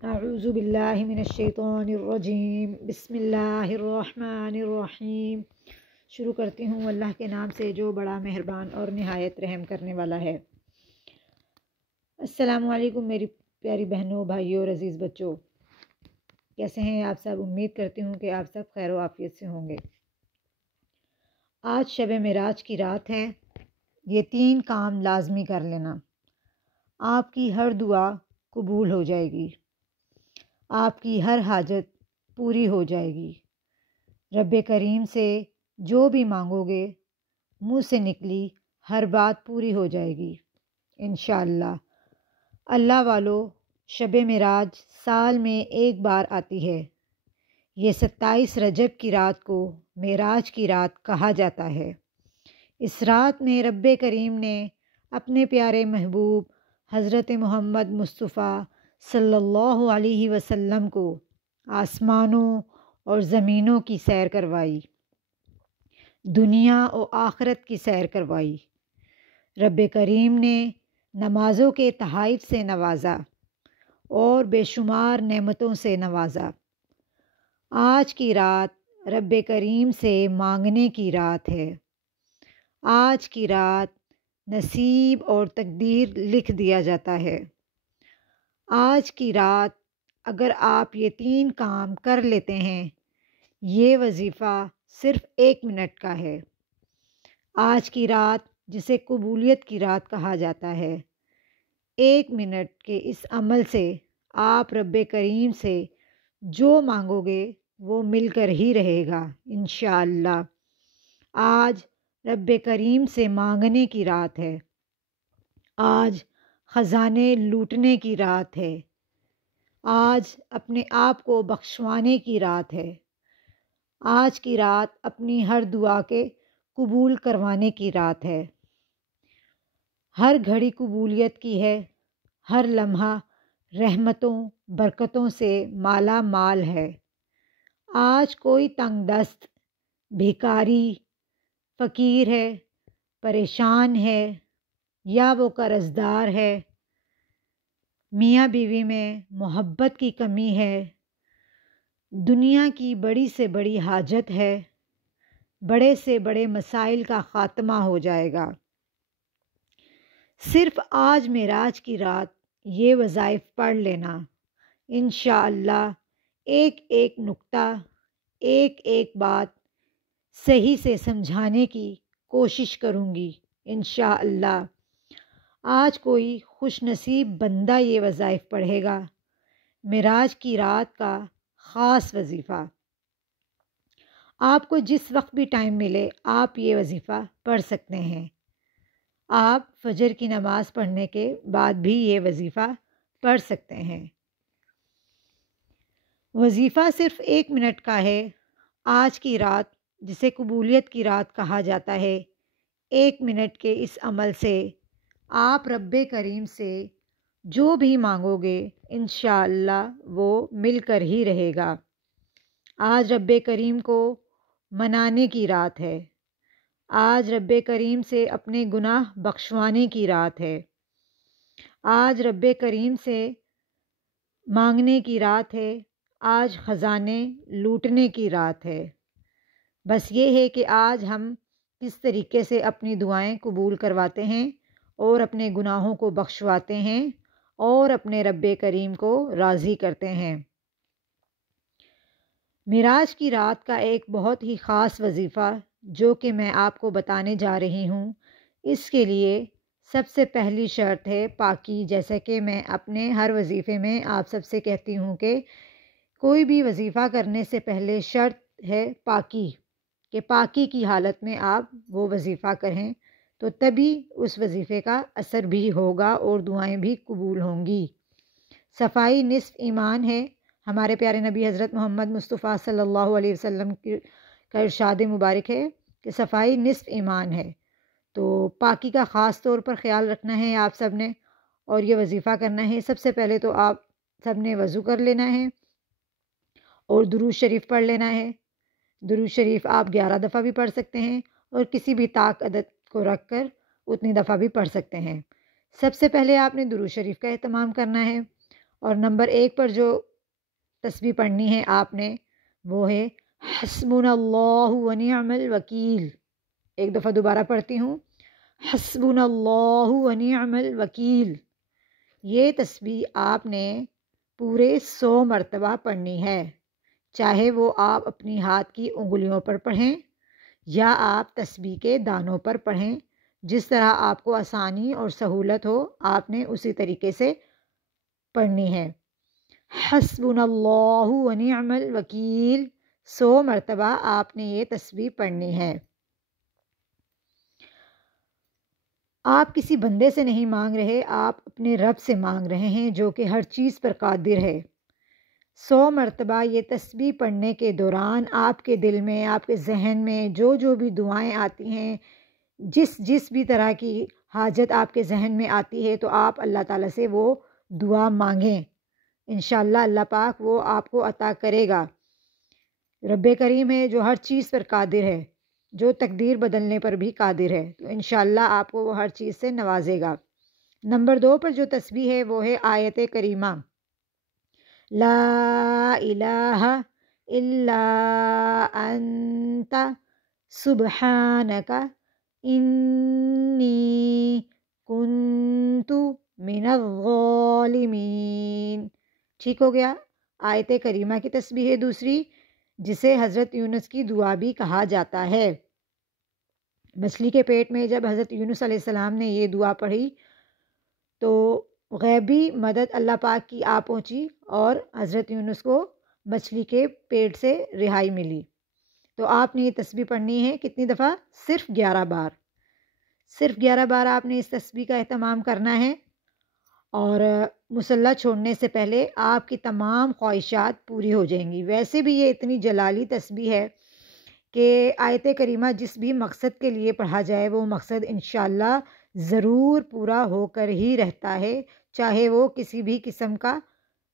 اعوذ باللہ من الشیطان الرجیم، بسم اللہ الرحمن الرحیم۔ شروع کرتی ہوں اللہ کے نام سے جو بڑا مہربان اور نہایت رحم کرنے والا ہے۔ السلام علیکم میری پیاری بہنوں، بھائیوں اور عزیز بچوں، کیسے ہیں آپ سب؟ امید کرتی ہوں کہ آپ سب خیر و عافیت سے ہوں گے۔ آج شب معراج کی رات ہے۔ یہ 3 کام لازمی کر لینا، آپ کی ہر دعا قبول ہو جائے گی، آپ کی ہر حاجت پوری ہو جائے گی۔ رب کریم سے جو بھی مانگو گے منہ سے نکلی ہر بات پوری ہو جائے گی انشاءاللہ۔ اللہ والو، شب معراج سال میں ایک بار آتی ہے۔ یہ 27 رجب کی رات کو معراج کی رات کہا جاتا ہے۔ اس رات میں رب کریم نے اپنے پیارے محبوب حضرت محمد مصطفیٰ صلی اللہ علیہ وسلم کو آسمانوں اور زمینوں کی سیر کروائی، دنیا و آخرت کی سیر کروائی۔ رب کریم نے نمازوں کے تحائف سے نوازا اور بے شمار نعمتوں سے نوازا۔ آج کی رات رب کریم سے مانگنے کی رات ہے۔ آج کی رات نصیب اور تقدیر لکھ دیا جاتا ہے۔ آج کی رات اگر آپ یہ 3 کام کر لیتے ہیں، یہ وظیفہ صرف 1 منٹ کا ہے۔ آج کی رات جسے قبولیت کی رات کہا جاتا ہے، 1 منٹ کے اس عمل سے آپ رب کریم سے جو مانگو گے وہ مل کر ہی رہے گا انشاءاللہ۔ آج رب کریم سے مانگنے کی رات ہے۔ آج خزانے لوٹنے کی رات ہے۔ آج اپنے آپ کو بخشوانے کی رات ہے۔ آج کی رات اپنی ہر دعا کے قبول کروانے کی رات ہے۔ ہر گھڑی قبولیت کی ہے، ہر لمحہ رحمتوں برکتوں سے مالا مال ہے۔ آج کوئی تنگ دست، بھیکاری، فقیر ہے، پریشان ہے یا وہ قرض دار ہے، میاں بیوی میں محبت کی کمی ہے، دنیا کی بڑی سے بڑی حاجت ہے، بڑے سے بڑے مسائل کا خاتمہ ہو جائے گا۔ صرف آج معراج کی رات یہ وظائف پڑھ لینا، انشاءاللہ ایک ایک نقطہ، ایک ایک بات صحیح سے سمجھانے کی کوشش کروں گی انشاءاللہ۔ آج کوئی خوش نصیب بندہ یہ وظائف پڑھے گا، معراج کی رات کا خاص وظیفہ۔ آپ کو جس وقت بھی ٹائم ملے آپ یہ وظیفہ پڑھ سکتے ہیں۔ آپ فجر کی نماز پڑھنے کے بعد بھی یہ وظیفہ پڑھ سکتے ہیں۔ وظیفہ صرف 1 منٹ کا ہے۔ آج کی رات جسے قبولیت کی رات کہا جاتا ہے، 1 منٹ کے اس عمل سے آپ رب کریم سے جو بھی مانگو گے انشاءاللہ وہ مل کر ہی رہے گا۔ آج رب کریم کو منانے کی رات ہے۔ آج رب کریم سے اپنے گناہ بخشوانے کی رات ہے۔ آج رب کریم سے مانگنے کی رات ہے۔ آج خزانے لوٹنے کی رات ہے۔ بس یہ ہے کہ آج ہم کس طریقے سے اپنی دعائیں قبول کرواتے ہیں اور اپنے گناہوں کو بخشواتے ہیں اور اپنے رب کریم کو راضی کرتے ہیں۔ معراج کی رات کا ایک بہت ہی خاص وظیفہ جو کہ میں آپ کو بتانے جا رہی ہوں، اس کے لیے سب سے پہلی شرط ہے پاکی۔ جیسا کہ میں اپنے ہر وظیفے میں آپ سب سے کہتی ہوں کہ کوئی بھی وظیفہ کرنے سے پہلے شرط ہے پاکی، کہ پاکی کی حالت میں آپ وہ وظیفہ کریں تو تبھی اس وظیفے کا اثر بھی ہوگا اور دعائیں بھی قبول ہوں گی۔ صفائی نصف ایمان ہے۔ ہمارے پیارے نبی حضرت محمد مصطفیٰ صلی اللہ علیہ وسلم کا ارشاد مبارک ہے کہ صفائی نصف ایمان ہے۔ تو پاکی کا خاص طور پر خیال رکھنا ہے آپ سب نے اور یہ وظیفہ کرنا ہے۔ سب سے پہلے تو آپ سب نے وضو کر لینا ہے اور درود شریف پڑھ لینا ہے۔ درود شریف آپ 11 دفعہ بھی پڑھ سکتے ہیں اور کسی بھی طاق عدد کو رکھ کر اتنی دفعہ بھی پڑھ سکتے ہیں۔ سب سے پہلے آپ نے درود شریف کا اہتمام کرنا ہے اور نمبر 1 پر جو تسبیح پڑھنی ہے آپ نے وہ ہے حسبنا اللہ و نعم الوکیل. ایک دفعہ دوبارہ پڑھتی ہوں، حسبنا اللہ و نعم الوکیل. یہ تسبیح آپ نے پورے 100 مرتبہ پڑھنی ہے، چاہے وہ آپ اپنی ہاتھ کی انگلیوں پر پڑھیں یا آپ تسبیح کے دانوں پر پڑھیں، جس طرح آپ کو آسانی اور سہولت ہو آپ نے اسی طریقے سے پڑھنی ہے. حسبنا اللہ و نعم الوکیل 100 مرتبہ آپ نے یہ تسبیح پڑھنی ہے. آپ کسی بندے سے نہیں مانگ رہے، آپ اپنے رب سے مانگ رہے ہیں جو کہ ہر چیز پر قادر ہے. 100 مرتبہ یہ تسبیح پڑھنے کے دوران آپ کے دل میں، آپ کے ذہن میں جو بھی دعائیں آتی ہیں، جس بھی طرح کی حاجت آپ کے ذہن میں آتی ہے، تو آپ اللہ تعالیٰ سے وہ دعا مانگیں. انشاءاللہ اللہ پاک وہ آپ کو عطا کرے گا. رب کریم ہے جو ہر چیز پر قادر ہے، جو تقدیر بدلنے پر بھی قادر ہے، تو انشاءاللہ آپ کو وہ ہر چیز سے نوازے گا. نمبر 2 پر جو تسبیح ہے وہ ہے آیت کریمہ لا الہ الا انت سبحانک انی کنت من الظالمین. ٹھیک ہو گیا؟ آیت کریمہ کی تسبیح ہے دوسری، جسے حضرت یونس کی دعا بھی کہا جاتا ہے. مچھلی کے پیٹ میں جب حضرت یونس علیہ السلام نے یہ دعا پڑھی تو غیبی مدد اللہ پاک کی آ پہنچی اور حضرت یونس کو مچھلی کے پیٹ سے رہائی ملی. تو آپ نے یہ تسبیح پڑھنی ہے کتنی دفعہ؟ صرف 11 بار. صرف 11 بار آپ نے اس تسبیح کا اہتمام کرنا ہے. اور مصلی چھوڑنے سے پہلے آپ کی تمام خواہشات پوری ہو جائیں گی. ویسے بھی یہ اتنی جلالی تسبیح ہے کہ آیت کریمہ جس بھی مقصد کے لیے پڑھا جائے وہ مقصد انشاءاللہ ضرور پورا ہو کر ہی رہتا ہے، چاہے وہ کسی بھی قسم کا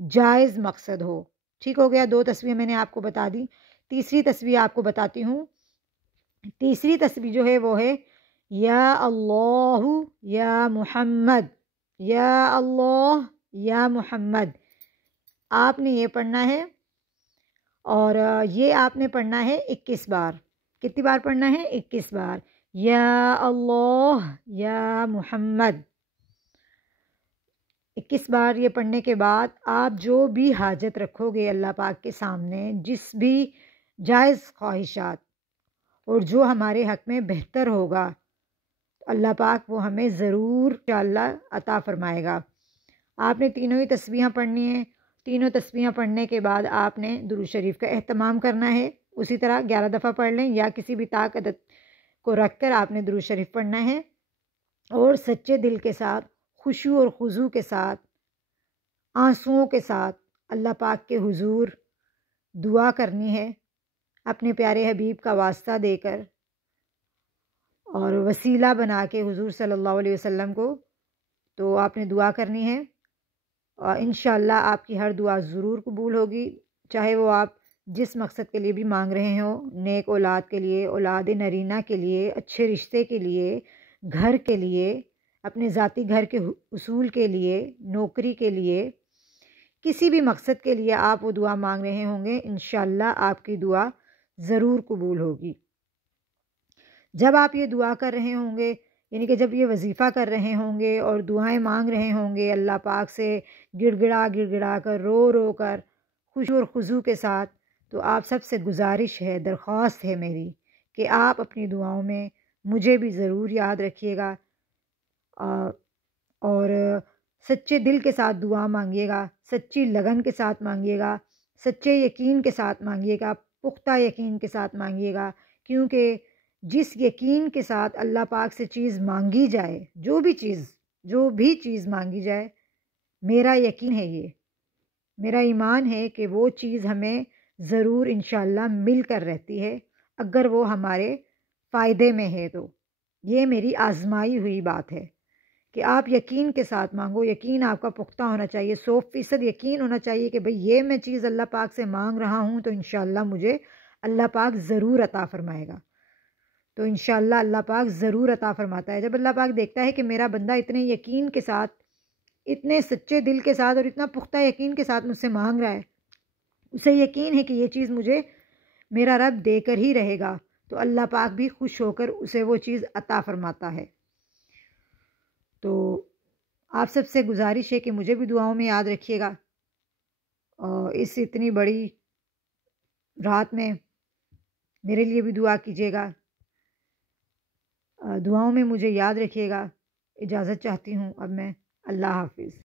جائز مقصد ہو. ٹھیک ہو گیا؟ 2 تسبیح میں نے آپ کو بتا دی. تیسری تسبیح آپ کو بتاتی ہوں. تیسری تسبیح جو ہے وہ ہے یا اللہ یا محمد، یا اللہ یا محمد. آپ نے یہ پڑھنا ہے اور یہ آپ نے پڑھنا ہے 21 بار. کتنی بار پڑھنا ہے؟ 21 بار. یا اللہ یا محمد 21 بار. یہ پڑھنے کے بعد آپ جو بھی حاجت رکھو گے اللہ پاک کے سامنے، جس بھی جائز خواہشات اور جو ہمارے حق میں بہتر ہوگا، اللہ پاک وہ ہمیں ضرور انشاءاللہ عطا فرمائے گا. آپ نے تینوں ہی تسبیحاں پڑھنی ہیں. تینوں تسبیحاں پڑھنے کے بعد آپ نے درود شریف کا اہتمام کرنا ہے. اسی طرح 11 دفعہ پڑھ لیں یا کسی بھی طاق عدد کو رکھ کر آپ نے درود شریف پڑھنا ہے اور سچے دل کے ساتھ، خشوع اور خضوع کے ساتھ، آنسوؤں کے ساتھ اللہ پاک کے حضور دعا کرنی ہے، اپنے پیارے حبیب کا واسطہ دے کر اور وسیلہ بنا کے حضور صلی اللہ علیہ وسلم کو. تو آپ نے دعا کرنی ہے اور انشاءاللہ آپ کی ہر دعا ضرور قبول ہوگی، چاہے وہ آپ جس مقصد کے لیے بھی مانگ رہے ہوں، نیک اولاد کے لیے، اولاد نرینہ کے لیے، اچھے رشتے کے لیے، گھر کے لیے، اپنے ذاتی گھر کے اصول کے لیے، نوکری کے لیے، کسی بھی مقصد کے لیے آپ وہ دعا مانگ رہے ہوں گے، انشاءاللہ آپ کی دعا ضرور قبول ہوگی. جب آپ یہ دعا کر رہے ہوں گے، یعنی کہ جب یہ وظیفہ کر رہے ہوں گے اور دعائیں مانگ رہے ہوں گے اللہ پاک سے گڑ گڑا کر، رو کر، خشوع اور خضوع کے ساتھ، تو آپ سب سے گزارش ہے، درخواست ہے میری کہ آپ اپنی دعاؤں میں مجھے بھی ضرور یاد رکھیے گا اور سچے دل کے ساتھ دعا مانگیے گا، سچی لگن کے ساتھ مانگیے گا، سچے یقین کے ساتھ مانگیے گا، پختہ یقین کے ساتھ مانگیے گا. کیونکہ جس یقین کے ساتھ اللہ پاک سے چیز مانگی جائے، جو بھی چیز مانگی جائے، میرا یقین ہے، یہ میرا ایمان ہے کہ وہ چیز ہمیں ضرور انشاءاللہ مل کر رہتی ہے اگر وہ ہمارے فائدے میں ہے. تو یہ میری آزمائی ہوئی بات ہے کہ آپ یقین کے ساتھ مانگو. یقین آپ کا پختہ ہونا چاہیے، 100% یقین ہونا چاہیے کہ بھئی یہ میں چیز اللہ پاک سے مانگ رہا ہوں تو انشاءاللہ مجھے اللہ پاک ضرور عطا فرمائے گا. تو انشاءاللہ اللہ پاک ضرور عطا فرماتا ہے. جب اللہ پاک دیکھتا ہے کہ میرا بندہ اتنے یقین کے ساتھ اتنے سچے دل کے ساتھ اور اتنا پختہ یقین کے ساتھ مجھ سے مانگ رہا ہے، اسے یقین ہے کہ یہ چیز مجھے میرا رب دے کر ہی رہے گا، تو اللہ پاک بھی خوش ہو کر اسے وہ چیز عطا فرماتا ہے۔ تو آپ سب سے گزارش ہے کہ مجھے بھی دعاؤں میں یاد رکھیے گا، اور اس اتنی بڑی رات میں میرے لیے بھی دعا کیجیے گا، دعاؤں میں مجھے یاد رکھیے گا۔ اجازت چاہتی ہوں اب میں، اللہ حافظ۔